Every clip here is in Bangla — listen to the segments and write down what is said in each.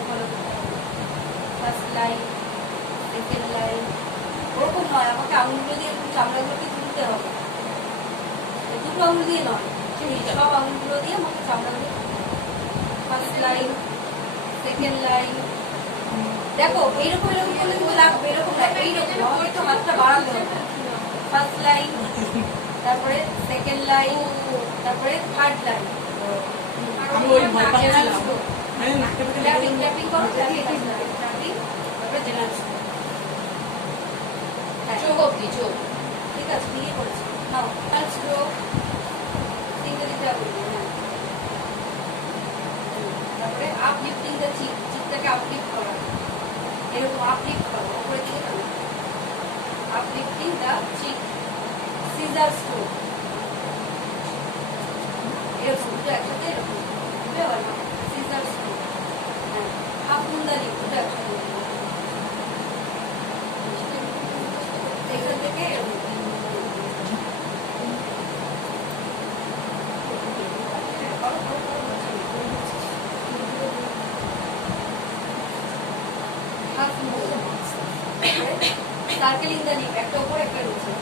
লাইন ফলো করতে হবে। ফার্স্ট লাইন, সেকেন্ড লাইন, ওরকম নয় আমাকে আঙুলগুলো দিয়ে একটু চামড়াগুলোকে তুলতে হবে, দুটো আঙুল দিয়ে নয়, সব আঙুলগুলো দিয়ে আমাকে চামড়াগুলো। ফার্স্ট লাইন, সেকেন্ড লাইন, দেখো এইরকম এরকম করলে কিন্তু লাগবে, এরকম লাগবে, এইরকম আমাকে একটু হাতটা বাড়াতে হবে। ফার্স্ট লাইন, তারপরে সেকেন্ড লাইন, তারপরে থার্ড লাইন। আমি ওই ভয় পাচ্ছিলাম, মানে নাকে মুখে ট্যাপিং ট্যাপিং করো, ট্যাপিং ট্যাপিং, তারপরে জেনারেল চোখ অব্দি, চোখ ঠিক আছে, দিয়ে করেছি। নাও ফার্স্ট স্ট্রোক তিনটে দিতে হবে। তারপরে আপলিফটিং দ্য চিক, চিকটাকে আপলিফট করা, এরকম আপলিফট করো, উপরে দিকে টানো, uplifting the cheek. Scissor stroke, এরকম দুটো একসাথে, এরকম বুঝতে পারলাম। সিজার স্ট্রোক, হ্যাঁ, হাফ মুন্দানি দুটো একসাথে, এখান থেকে সার্কেলিং দ্য লিপ, একটা উপর একটা নিচে।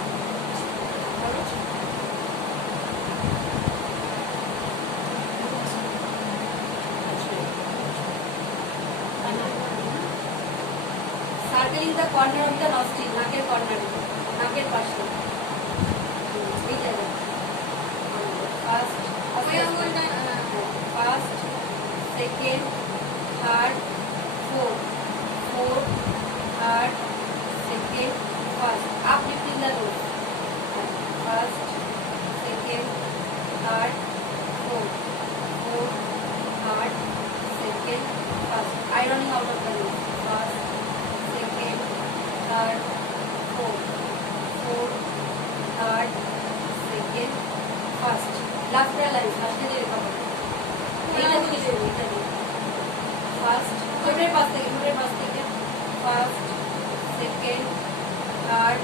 Circling the corner of the nostril, নাকের কর্নারে, নাকের পাশে, এই জায়গায়। First first, second, third, fourth, fourth, third, second, first. Uplifting the nose, first, second, third, fourth, fourth, third, second, first. Ironing out of the nose, first, second, third, fourth, fourth, third, second, first. লাস্টের লাইন, লাস্টে দিয়ে খাবো, এইটা থেকে শুরু, এটা দিয়ে ফার্স্ট, ঠোঁটের পাশ থেকে, ঠোঁটের পাশ থেকে, ফার্স্ট, সেকেন্ড, থার্ড,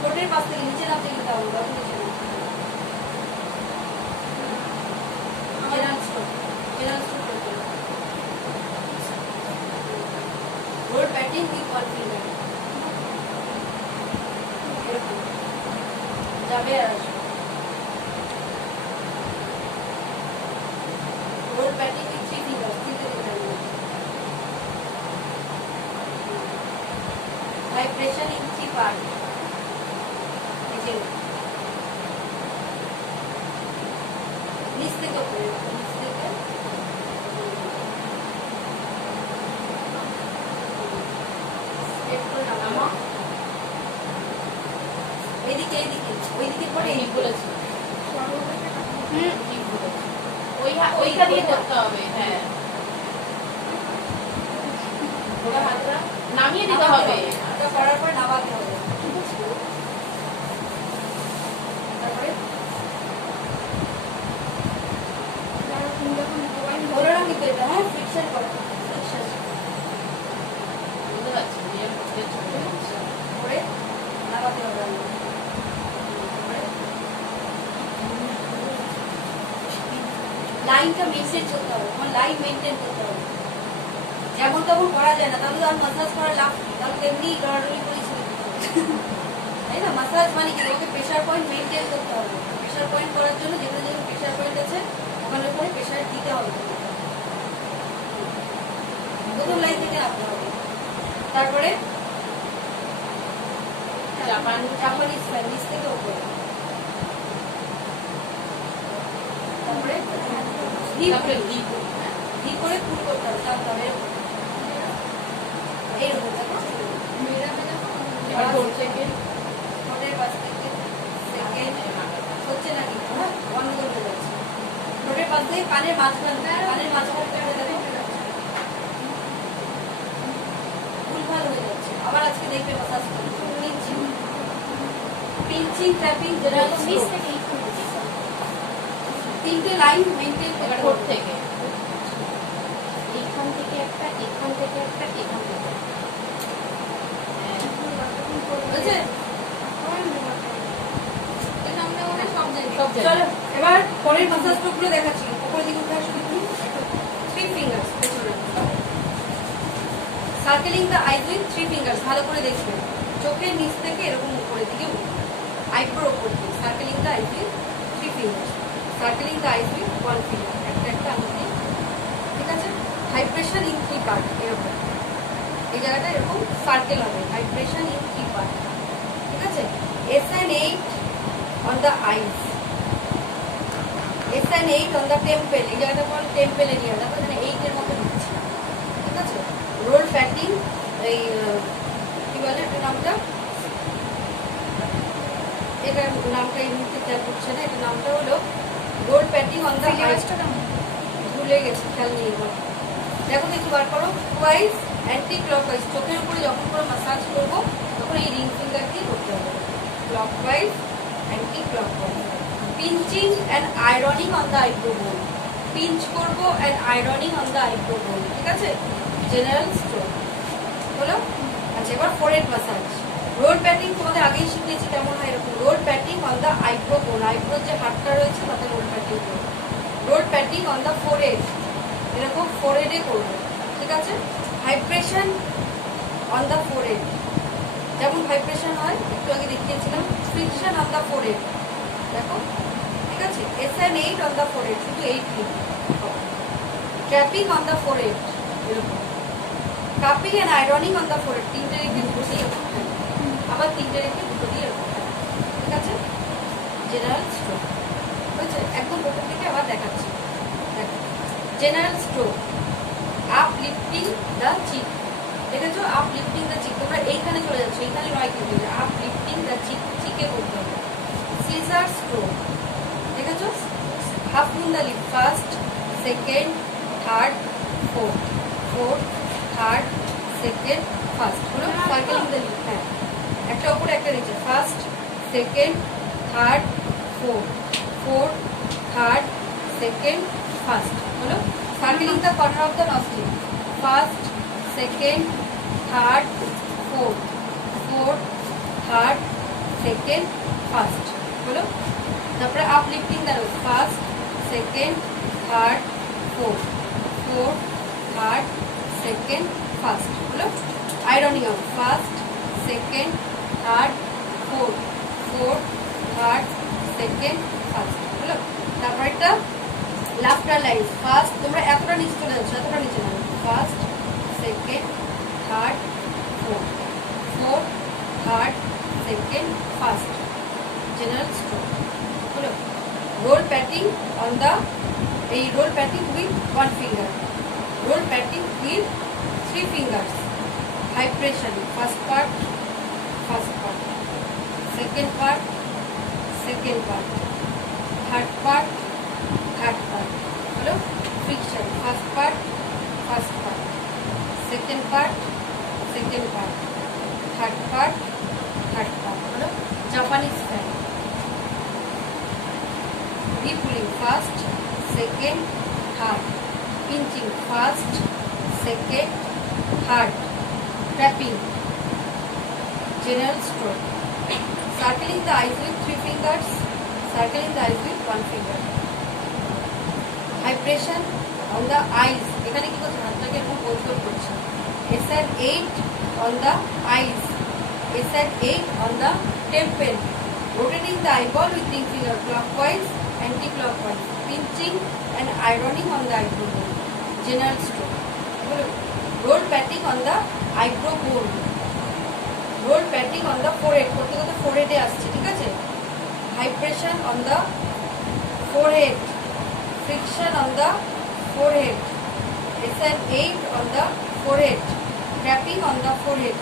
ঠোঁটের পাশ থেকে নিচে নামতে কিন্তু হবে, তখন নিচে নামতে হবে। জেনারেল স্ট্রোক, জেনারেল স্ট্রোক করতে হবে। Role patting with one finger, এরকম যাবে আর আসবে। Role patting with three finger, তিনটে দিতে হবে। ভাইব্রেশন ইন থ্রি পার্ট, এই যে নিচ থেকে উপরে, নিচ থেকে স্টেপ করে নামানো, এইদিকে এইদিকে ওইদিকে করে এই বলেছি। ওইটা দিয়ে করতে হবে, হ্যাঁ, ওটা হাতটা নামিয়ে দিতে হবে। ওটা করার পর নামাতে হবে। তারপরে ধরে রাখি তো এটা, হ্যাঁ, ফ্রিকশন করা, ফ্রিকশন বুঝতে পারছি, করে নামাতে হবে। লাইনটা মেনটেন করতে হবে, তোমার লাইন মেনটেন করতে হবে, যেমন তেমন করা যায় না, তাহলে তো আর মাসাজ করা লাভ নেই, তাহলে এমনি লড়াড়ি করেছিল, তাই না? মাসাজ মানে কি, তোমাকে প্রেশার পয়েন্ট মেনটেন করতে হবে। প্রেশার পয়েন্ট করার জন্য যেখানে যেখানে প্রেশার পয়েন্ট আছে ওখানে ওখানে প্রেশার দিতে হবে, প্রথম লাইন থেকে রাখতে হবে। তারপরে জাপানি স্টাইল, নিচ থেকে উপরে। তারপরে ঘি করে পুল করতে হবে, জানতে হবে এইরকম, ঠোঁটের পাশ থেকে, সেকেন্ড হচ্ছে নাকি, হ্যাঁ, বন্ধ করে যাচ্ছে। ঠোঁটের পাশ থেকে কানের মাঝখান, কানের মাঝখান ভুলভাল হয়ে যাচ্ছে। আবার আজকে দেখবে massage pinching, pinching, tapping, general stroke. তিনটে লাইন মেনটেন করে ঠোঁট থেকে, এখান থেকে একটা, এখান থেকে একটা, এখান থেকে বুঝেছে? সব চলো এবার পরের মাসাজ গুলো দেখাচ্ছি। উপরের দিকে উঠে আসুন, 3 ফিঙ্গার্স পেছনে, circling the eyes with 3 fingers, ভালো করে দেখবেন, চোখের নিচ থেকে এরকম উপরের দিকে উঠবে, আইব্রোর উপর দিয়ে circling the eyes with 3 fingers, circling the eyes with 1 finger, একটা একটা আঙুল দিয়ে, ঠিক আছে। ভাইব্রেশন ইন 3 পার্ট, এরকম এই জায়গাটা এরকম সার্কেল হবে, ভাইব্রেশন ইন 3 পার্ট, ঠিক আছে। S and 8 on the eyes, S and 8 on the temple, এই জায়গাটা বল টেম্পল এরিয়া, দেখো এখানে 8 এর মতো দিচ্ছি, ঠিক আছে। রোল প্যাটিং, এই কি বলে এটা নামটা, এটা নামটা এই মুহূর্তে খেয়াল করছে না, এটা নামটা হলো রোল প্যাটিং অন দ্য আইস, ভুলে গেছি, খেয়াল নেই। দেখো দেখি বার করো, ওয়াইজ অ্যান্টি ক্লকওয়াইজ, চোখের উপরে যখন করে মাসাজ করবো তখন এই রিং ফিঙ্গার দিয়ে করতে হবে, clockwise anti clockwise. Pinching and ironing on the eyebrow বোন, পিঞ্চ করবো and ironing on the eyebrow বোন, ঠিক আছে। জেনারেল স্ট্রোক হলো। আচ্ছা, এবার ফোরহেড মাসাজ। রোল প্যাটিং তোমাদের আগেই শিখিয়েছি কেমন হয়, এরকম role patting on the eyebrow বোন, আইব্রোর যে হাতটা রয়েছে তাতে রোল প্যাটিং করবো। Role patting on the forehead, এরকম ফোরহেডে করবো, ঠিক আছে। ভাইব্রেশন অন দ্য ফোরহেড, যেমন ভাইব্রেশন হয় একটু আগে দেখিয়েছিলাম, ফ্রিকশন অন দ্য ফোরহেড, দেখো, ঠিক আছে। S and 8 on the forehead, শুধু 8 লিখো। ট্র্যাপিং অন দ্য ফোরহেড, এরকম। Cupping and ironing on the forehead, তিনটে রেখে দুটো দিয়ে এরকম, আবার তিনটে রেখে দুটো দিয়ে এরকম, ঠিক আছে। জেনারেল স্ট্রোক হয়েছে, একদম প্রথম থেকে আবার দেখাচ্ছি। General stroke, up lifting the cheek, দেখেছো, আপ লিফটিং দ্য চিক, তোমরা এইখানে চলে যাচ্ছ, এইখানে নয় কিন্তু, আপ লিফটিং দ্য চিক, চিকে করতে হবে। সিজার স্ট্রোক, দেখেছো, half moon the lip, first, second, third, fourth, fourth, third, second, first, হলো সার্কেলিং দ্য লিপ। হ্যাঁ, একটা উপরে একটা নিচে, first, second, third, fourth, fourth, third, second, first, হলো circling the corner of the nostril, first, second, third, fourth, fourth, third, second, first, হলো। তারপরে up lifting the nose, first, second, third, fourth, fourth, third, second, first, হলো। Ironing out, first, second, third, fourth, fourth, third, second, first, হলো। তারপর একটা লাফটার লাইন, ফার্স্ট, তোমরা এতটা নিচে চলে যাচ্ছ, এতটা নিচে নামো, first, second, third, fourth, fourth, third, second, first, general stroke, হলো। রোল প্যাটিং অন দ্য, এই roll patting with 1 finger, roll patting with 3 fingers, vibration, first part, second part, third part, হলো। Friction, first part, second part, third part, হলো। Japanese fan, rippling, first, second, third, pinching, first, second, third, trapping, general stroke. Circling the eyes with 3 fingers, circling the eyes with 1 finger. Vibration on the eyes, এখানে কি করছে, হাতটাকে এরকম গোল গোল করছে। S and 8 on the eyes, S and 8 on the temple, rotating the eyeball with ring finger, clockwise, anti-clockwise, pinching and ironing on the eyebrow bone, general stroke. Roll patting on the eyebrow bone, roll patting on the forehead, করতে করতে forehead এ আসছে, ঠিক আছে। Vibration on the forehead, friction on the forehead, S and 8 on the forehead, tapping on the forehead,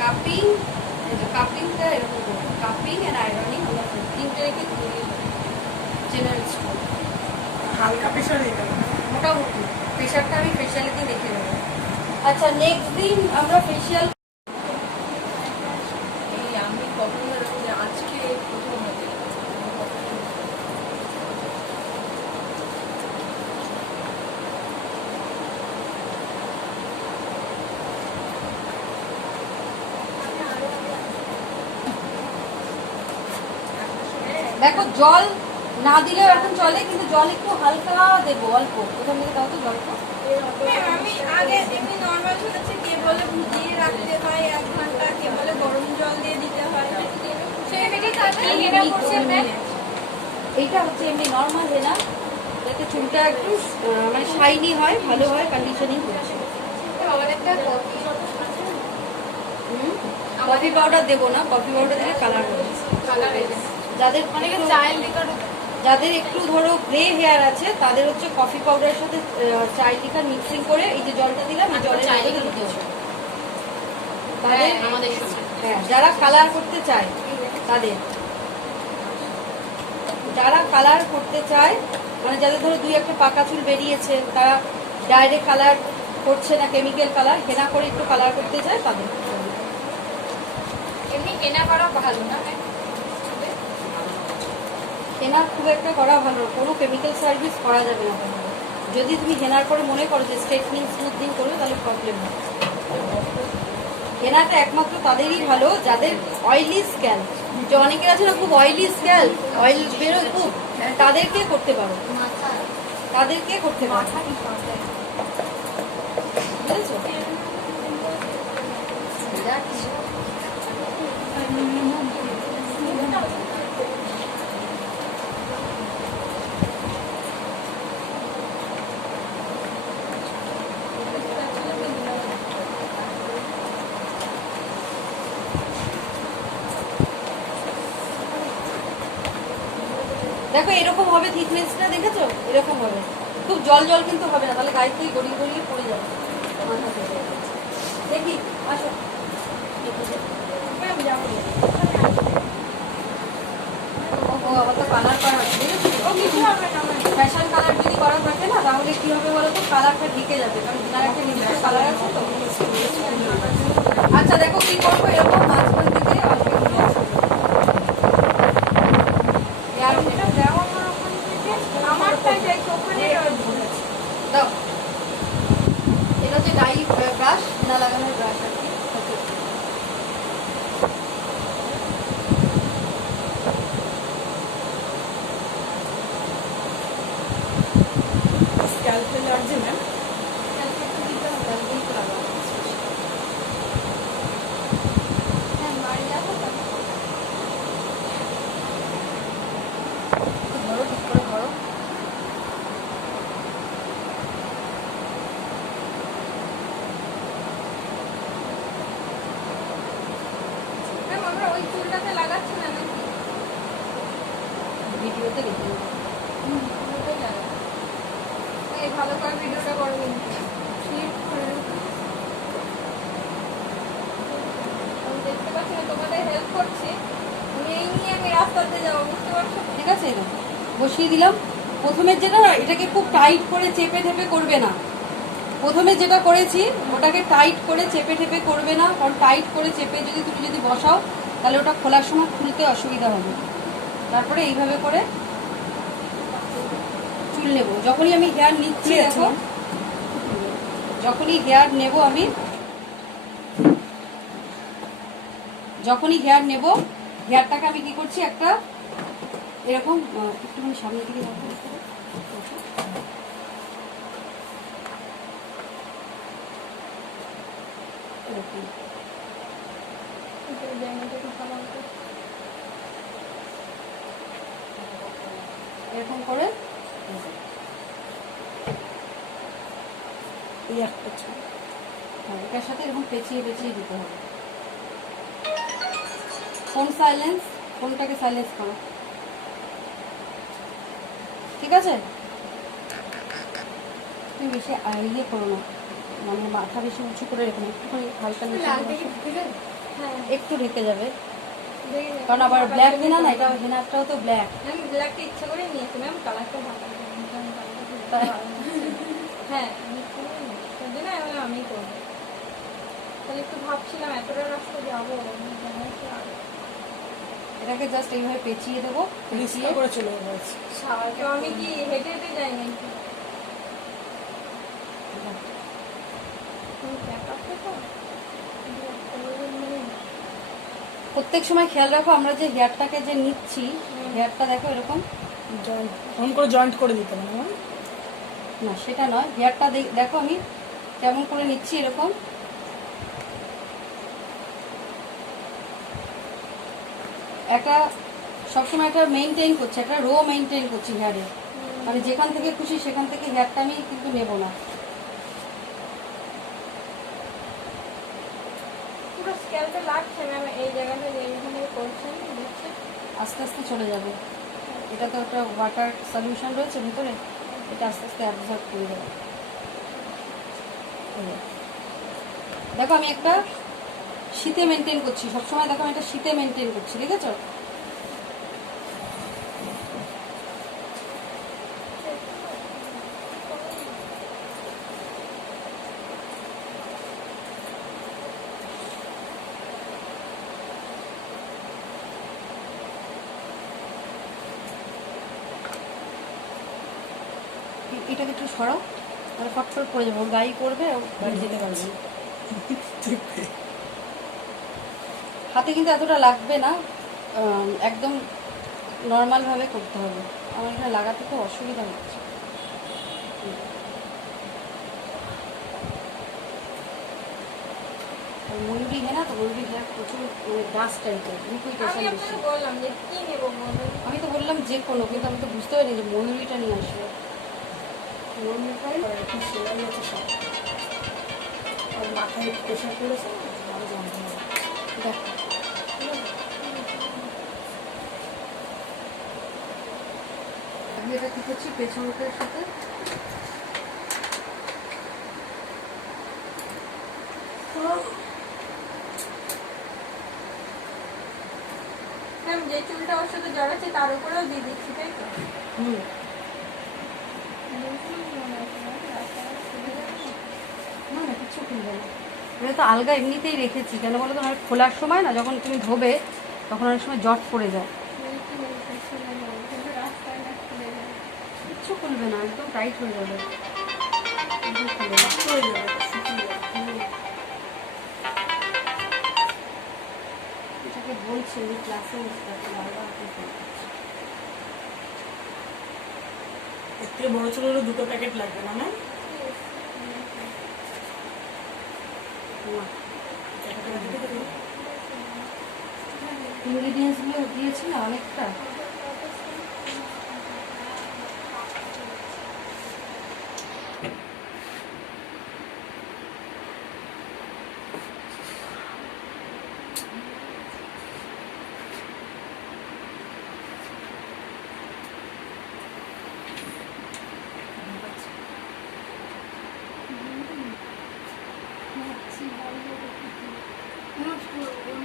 cupping, cupping and ironing on the forehead, তিনটে রেখে জেনারেল স্ট্রোক। হালকা প্রেশার দিতে হবে, মোটামুটি প্রেশারটা আমি ফেশিয়ালে দিয়ে দেখে নেবো। আচ্ছা, নেক্সট দিন আমরা ফেশিয়াল, এই আমি কখন আজকে প্রথম হতে দেখো জল না দিলেও এখন চলে, কিন্তু জল একটু হালকা দেবো, অল্প। প্রথম দিকে দাও তো জলটা। আমি আগে এমনি নর্মাল শুনেছি বলে ভিজিয়ে রাখতে হয় 1 ঘন্টা, কে বলে গরম জল দিয়ে দিতে হয়। সেই বেটি তাড়াতাড়ি হেনা করছে ম্যাম। এইটা হচ্ছে এমনি নর্মাল হেনা, যাতে চুলটা একটু মানে শাইনি হয়, ভালো হয়, কন্ডিশনিং করছে। আমাদেরটা কফি পাউডার দেবো না, কফি পাউডার দিলে কালার হবে। যাদের অনেকে চায়ের লিকার যাদের একটু ধরো গ্রে হেয়ার আছে তাদের হচ্ছে কফি পাউডারের সাথে চায় লিকার মিক্সিং করে এই যে জলটা দিলাম এই জলের মধ্যে দিতে হবে। তাদের আমাদের হ্যাঁ, যারা কালার করতে চায় তাদের, যারা কালার করতে চায় মানে যাদের ধরো 2-1টা পাকা চুল বেরিয়েছে, তারা ডাইরেক্ট কালার করছে না, কেমিক্যাল কালার, হেনা করে একটু কালার করতে চায় তাদের। এমনি হেনা করা ভালো না? হেনা খুব একটা করা ভালো, কোনো কেমিক্যাল সার্ভিস করা যাবে না। যদি তুমি হেনার পরে মনে করো যে স্ট্রেটনিং স্মুথনিং করবে তাহলে প্রবলেম হয়। হেনাটা একমাত্র তাদেরই ভালো যাদের অয়েলি স্ক্যাল, যে অনেকের আছে না খুব অয়েলি স্ক্যাল, অয়েল বেরোয় খুব, তাদেরকে করতে পারো, তাদেরকে করতে পারো, বুঝেছো? দেখো এরকম হবে, থিকনেসটা দেখেছো এরকম হবে, খুব জল জল কিন্তু হবে না, তাহলে গায়ে থেকে গড়িয়ে গড়িয়ে পড়ে যাবে মাথা থেকে। দেখি আসো, ও আবার তো কালার করা আছে, ফ্যাশন কালার যদি করা থাকে না তাহলে কি হবে বলো তো, কালারটা ঢেকে যাবে, কারণ ভিনার একটা নিজস্ব কালার আছে তো। আচ্ছা দেখো কি করবো, এরকম মাঝখান থেকে অল্প একটু দাও। এটা হচ্ছে ডাই ব্রাশ, না লাগানোর ব্রাশ আর কি। স্ক্যাল্পে লাগছে ম্যাম? ধরো ঠিক করে ধরো। আমরা ওই চুলটাতে লাগাচ্ছি না নাকি? ভিডিওতে দেখে নেবো। এই ভালো করে ভিডিওটা করো কিন্তু। আমি দেখতে পাচ্ছি না, তোমাদের হেল্প করছি। আমি এই নিয়ে আমি রাস্তাতে যাবো, বুঝতে পারছো? ঠিক আছে, এটা বসিয়ে দিলাম। প্রথমে যেটা না, এটাকে খুব টাইট করে চেপে ঠেপে করবে না। প্রথমে যেটা করেছি ওটাকে টাইট করে চেপে ঠেপে করবে না, কারণ টাইট করে চেপে যদি তুমি যদি বসাও তাহলে ওটা খোলার সময় খুলতে অসুবিধা হবে। তারপরে এইভাবে করে চুল নেব। যখনই আমি হেয়ার নিচ্ছি, দেখো যখনই হেয়ার নেব আমি, যখনই হেয়ার নেব, হেয়ারটাকে আমি কি করছি, একটা এরকম একটুখানি সামনের দিকে রাখবো। এরকম এরকম করে এই একটা চুল। হ্যাঁ, এটার সাথে এরকম পেঁচিয়ে পেঁচিয়ে দিতে হবে। ফোন সাইলেন্স, ফোনটাকে সাইলেন্স করো, ঠিক আছে? তুমি বেশি ইয়ে করো না, মানে মাথা বেশি উঁচু করে রেখো না, একটুখানি হালকা নিচে বসো। একটু ঢেকে যাবে, কারণ আবার ব্ল্যাক হেনা না, এটা হেনাটাও তো ব্ল্যাক। আমি ব্ল্যাকটা ইচ্ছা করে নিয়েছি ম্যাম, কালারটা ভালো। হ্যাঁ, ওই জন্য আমি করবো। তাহলে একটু ভাবছিলাম এতটা রাস্তা যাবো, এটাকে জাস্ট এইভাবে পেঁচিয়ে দেবো, পেঁচিয়ে করে চলে যাচ্ছে। তো আমি কি হেঁটে হেঁটে যাই নাকি? প্রত্যেক সময় খেয়াল রাখো আমরা যে হেয়ারটাকে যে নিচ্ছি, হেয়ারটা দেখো এরকম জয়েন্ট ফোন করে জয়েন্ট করে দিতে হবে না? না, সেটা নয়, হেয়ারটা দেখো আমি কেমন করে নিচ্ছি, এরকম একটা সবসময় একটা মেনটেন করছি, একটা রো মেনটেন করছি হেয়ারে। মানে যেখান থেকে খুশি সেখান থেকে হেয়ারটা আমি কিন্তু নেব না। পুরো স্ক্যাল্পে লাগছে ম্যাম, এই জায়গাটা যেখানে করছেন দিচ্ছে। আস্তে আস্তে চলে যাবে। এটা তো একটা ওয়াটার সলিউশন রয়েছে ভিতরে, এটা আস্তে আস্তে অ্যাবজর্ব করে যাবে। এই যে। দেখো আমি একটা শীতে মেনটেন করছি সবসময়, দেখো আমি একটা শীতে মেনটেন করছি, দেখেছো? এটাকে একটু সরাও, তাহলে ফট করে পড়ে যাবো, গাড়ি করবে বাড়ি যেতে পারবে না। হাতে কিন্তু এতটা লাগবে না, একদম নর্মালভাবে করতে হবে। আমার এখানে লাগাতে খুব অসুবিধা হচ্ছে। আর ময়ূরী হেনা তো, ময়ূরী হেনা প্রচুর ডাস্ট টাইপের, লিকুইডেশন আমি বেশি। আপনাকে বললাম যে কি নেবো বলুন। আমি তো বললাম যে কোনো, কিন্তু আমি তো বুঝতে পারিনি যে ময়ূরীটা নিয়ে আসবে। ময়ূরীটাই আর একটু সেলাই আছে সব। আর মাথায় প্রেশার পড়েছে না, আরো যন্ত্রণা হবে। দেখ আমি এটা কি করছি পেছনটার সাথে, ম্যাম যে চুলটা ওর সাথে জড়াচ্ছে তার উপরেও দিয়ে দিচ্ছি, তাই তো? হুম, না না কিছু খুলবে না। এটা তো আলগা এমনিতেই রেখেছি, কেন বলো তো, আমার খোলার সময় না যখন তুমি ধোবে তখন অনেক সময় জট পড়ে যায়। কিচ্ছু খুলবে না, একদম টাইট হয়ে যাবে, একদম খুলবে না। হয়ে যাবে, শুকিয়ে যাবে। এটাকে বলছি আমি ক্লাসে বারবার এর থেকে বড় চুলেরও 2টো প্যাকেট লাগবে না ম্যাম? ইনগ্রিডিয়েন্টস গুলো দিয়েছি না অনেকটা।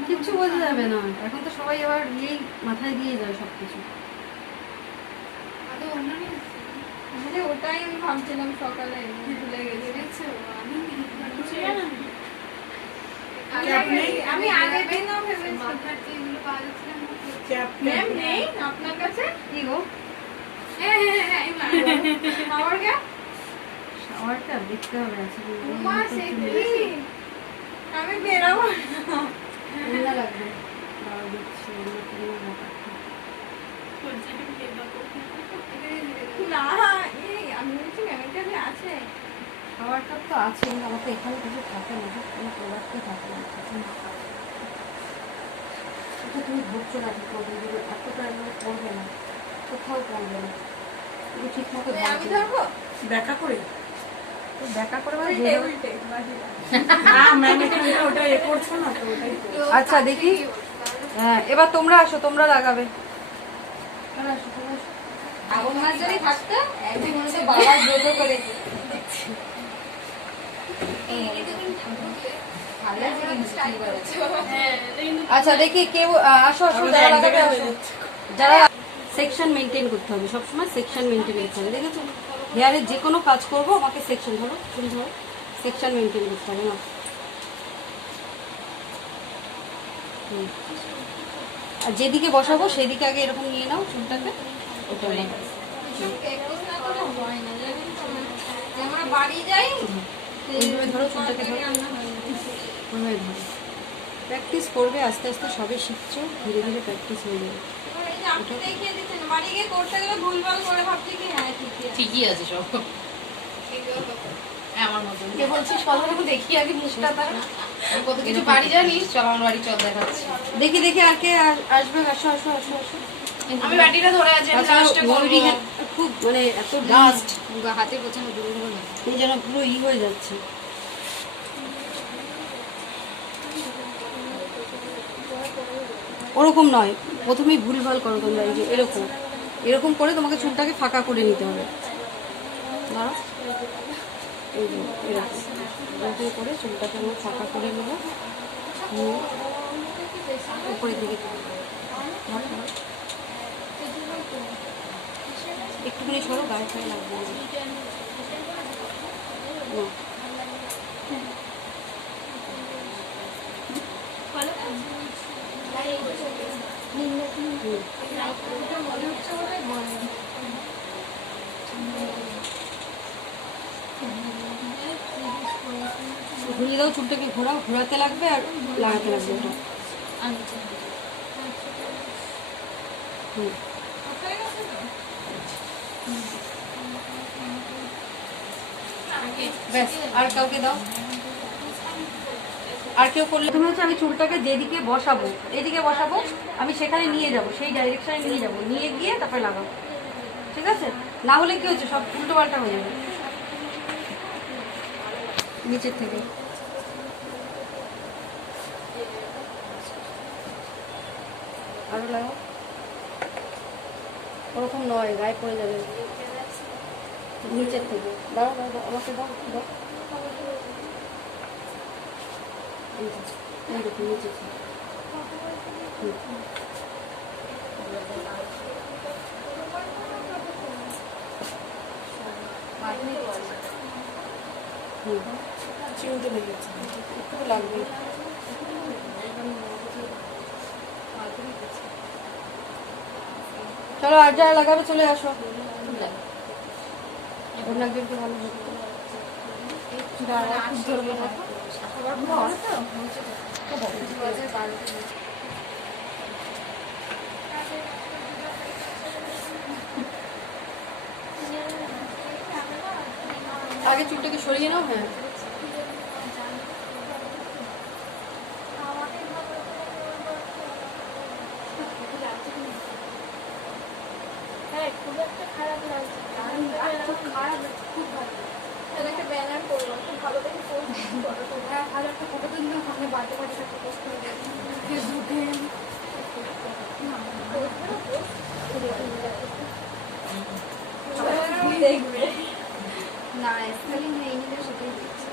কিচ্ছু বোঝা যাবে না, এখন তো সবাই আবার ইয়েই মাথায় দিয়ে যায় সব কিছু। আরে ওটাই আমি ভাবছিলাম সকালে, ভুলে গেছি। আমি আগের দিনও ভেবেছি। ক্যাপ ম্যাম নেই আপনার কাছে? কি গো? আমার কে? শাওয়ারটা দেখতে হবে আছে কি না। উমা সে কি? আমি বেরাবো না। ওটা লাগবে, দাও দিচ্ছি, অন্য কোনো ব্যাপারটা। না, এই আমি বলছি ম্যামের কাছে আছে। শাওয়ার কাপ তো আছে, কিন্তু আমার তো এখানে কিছু থাকে না, কোনো প্রোডাক্টই থাকে না। এটা তুমি ধরছো না ঠিক মতো, এতটা এভাবে পড়বে না, কোথাও পড়বে না, তুমি ঠিক মতো আমি ধরবো? দেখা করে। দেখা করে মানে উল্টে যেভাবে- উল্টে বাকিটা। না ম্যাম, এখানে ওটা এ করছো না তো, ওটাই তো। আচ্ছা দেখি, হ্যাঁ এবার তোমরা আসো, তোমরা লাগাবে। তোমরা আসো, তোমরা আসো। আগুন মাছ যদি থাকতো একদিন মনে হচ্ছে বাবার ব্রত করে আচ্ছা দেখি কেউ আসো আসো, আমাদের যারা এক লাগাবে জায়গায় আসো। হয়ে যাচ্ছে। যারা সেকশন মেনটেন করতে হবে, সবসময় সেকশন মেনটেন করতে হবে, দেখেছো? হেয়ারের যে কোনো কাজ করবো আমাকে সেকশন ধরো, তুমি ধরো, সেকশন মেনটেন করতে হবে না। আর যেদিকে বসাবো সেদিকে আগে এরকম নিয়ে নাও চুলটাকে, ওটা নাও। আমরা বাড়ি যাই ওইভাবে ধরো চুলটাকে, ধরো ওইভাবে ধরো। প্র্যাকটিস করবে, আস্তে আস্তে সবে শিখছো, ধীরে ধীরে প্র্যাকটিস হয়ে যাবে। এই যে আপনি দেখিয়ে দিচ্ছেন, বাড়ি গিয়ে করতে গেলে ভুলভাল করে ভাবছি কি হ্যাঁ ঠিক আছে। ঠিকই আছে সব। হ্যাঁ, আমার মতো কে বলছিস কথা দেখি আগে মুখটা তার কত কিছু বাড়ি জানিস, চল আমার বাড়ি চল দেখাচ্ছি। দেখি দেখি আর কে আসবে। আসো আসো আসো আসো। আমি বাটিটা ধরে আছি, আমি লাস্টে ময়ূরী করব। খুব মানে এত লাস্ট হাতে গোছানো দূরে হলো না। এই যেন পুরো হয়ে যাচ্ছে। ওরকম নয়, প্রথমেই ভুলভাল করো তোমরা। এই যে এরকম এরকম করে তোমাকে চুলটাকে ফাঁকা করে নিতে হবে। দাঁড়া, এই যে এরকম এরকম করে চুলটাকে আমরা ফাঁকা করে নেবো। নিয়ে উপরের দিকে তুলবো। ধর, ধর। একটুখানি সরো, গায়ে ফায়ে লাগবে না। না। ঘুরিয়ে দাও চুলটাকে, ঘোরাও, ঘোরাতে লাগবে আর লাগাতে লাগবে ওটা। হুম। ব্যাস, আর কাউকে দাও। আর কেউ করলে তুমি হচ্ছে আমি চুলটাকে যেদিকে বসাবো, এদিকে বসাবো, আমি সেখানে নিয়ে যাব, সেই ডাইরেকশনে নিয়ে যাব, নিয়ে গিয়ে তারপরে লাগাবো। ঠিক আছে? না হলে কি হচ্ছে, সব উল্টো পাল্টা হয়ে যাবে নিচের থেকে। আরো লাগাও। ওরকম নয়, গায়ে পড়ে যাবে নিচের থেকে। দাও দাও দাও, আমাকে দাও দাও। এইরকম নিচের থেকে। চিমটে লেগেছে। একটু লাগবে। চলো, আর যারা লাগাবে চলে আসো। অন্য একজনকে ভালো আগে চুলটাকে সরিয়ে নাও। হ্যাঁ, খুব একটা খারাপ লাগছে, খারাপ খুব ভালো। একটা ব্যানার করলাম, খুব ভালো দেখে পোস্ট করো। হ্যাঁ, ভালো একটা ফটো তুললে ওখানে বাড়িতে বাড়িতে একটা পোস্ট করে ফেসবুকে। দেখবে না, স্পেলিং নেই নিলে সেটাই দেখছি।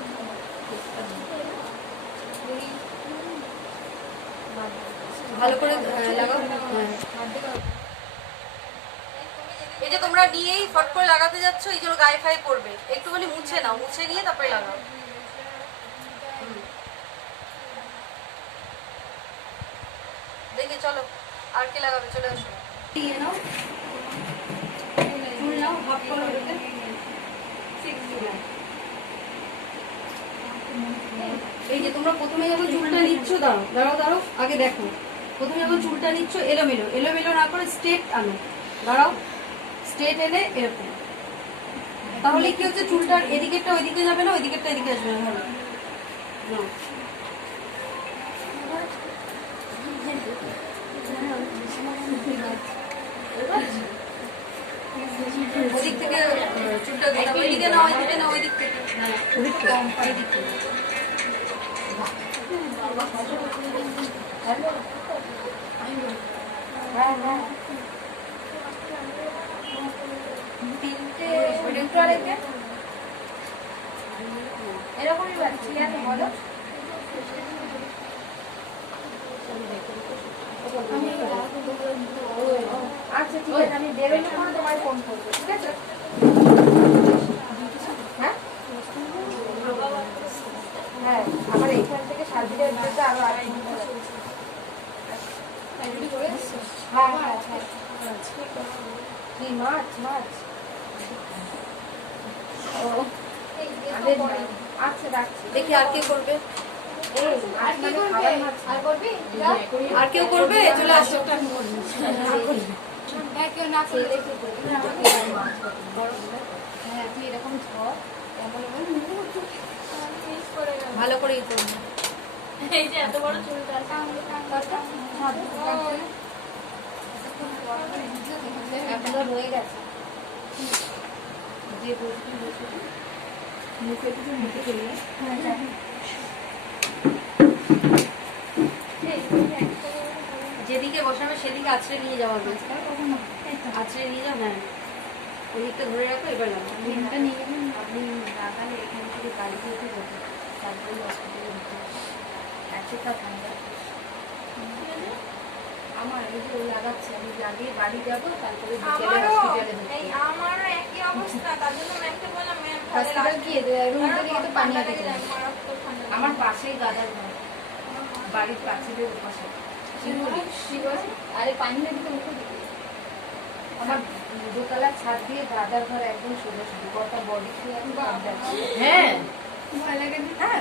ভালো করে লাগাও। হ্যাঁ, এই যে তোমরা নিয়েই ফট করে লাগাতে যাচ্ছ, এই জন্য গায়ে ফায়ে পড়বে। একটুখানি মুছে নাও, মুছে নিয়ে তারপরে লাগাও। দেখি, চলো আর কে লাগাবে, চলে আসো। নিয়ে নাও, চুল নাও, হাফ করো এটাকে। এই যে তোমরা প্রথমে যখন চুলটা নিচ্ছ, দাঁড়াও দাঁড়াও দাঁড়াও, আগে দেখো। প্রথমে যখন চুলটা নিচ্ছ এলোমেলো এলোমেলো না করে স্ট্রেট আনো। দাঁড়াও, স্ট্রেট এনে এরকম। তাহলে কি হচ্ছে, চুলটার এদিকেরটা ওইদিকে যাবে না, ওইদিকেরটা এদিকে আসবে না। ভালো নাও। ওদিক থেকে চুলটা ঘোরাও, ওইদিকে না, ওইদিকে না, ওইদিক থেকে। হ্যাঁ, ওইদিক থেকে। হ্যাঁ হ্যাঁ, তিনটে এরকমই বাচ্চি আছে, বলো। আচ্ছা ঠিক আছে, আমি বেরোনোর পরে তোমায় ফোন করবো, ঠিক আছে? হ্যাঁ হ্যাঁ, আমার এইখান থেকে সাজিয়ে দিতে আরো 8 মিনিট আছে। হ্যাঁ হ্যাঁ হ্যাঁ, কি মাছ মাছ? ও আচ্ছা, রাখছি। দেখি আর কে করবে। আর কেউ করবে, চলে আসো। কেউ না করলে হ্যাঁ, তুই এরকম ধর। ভালো করে ই করবো। এই যে এত বড় চুলটা আছে এখনো রয়ে গেছে। যে বসবি বসবি। মুখে কিছু মুখে করলে যেদিকে বসাবে সেদিকে আছড়ে নিয়ে যাওয়া হবে। আছড়ে নিয়ে যাও, হ্যাঁ ওই দিকটা ধরে রাখো। এবার লাগাও। ডিমটা নিয়ে গেলেন আপনি লাগালে এখান থেকে গাড়িতে উঠে যাবে, তারপরে হসপিটালে ঢুকতে এতটা ঠান্ডা। আমার এই যে ও লাগাচ্ছে, আমি লাগিয়ে বাড়ি যাবো, তারপরে বিকেলে হসপিটালে ঢুকতে। আমারও একই অবস্থা, তার জন্য ম্যামকে বললাম ম্যাম হসপিটাল গিয়ে রুমটা থেকে তো পানি আছে। আমার পাশেই গাদার ঘর, বাড়ির পাঁচিলের পাশে। আরে পানি না দিতে উঠে দিতে। আমার দোতলার ছাদ দিয়ে গাদার ঘর একদম সোজা সোজা, গোটা বডি ছুঁয়ে আমি বাদ যাচ্ছি। হ্যাঁ, ভয় লাগে না। হ্যাঁ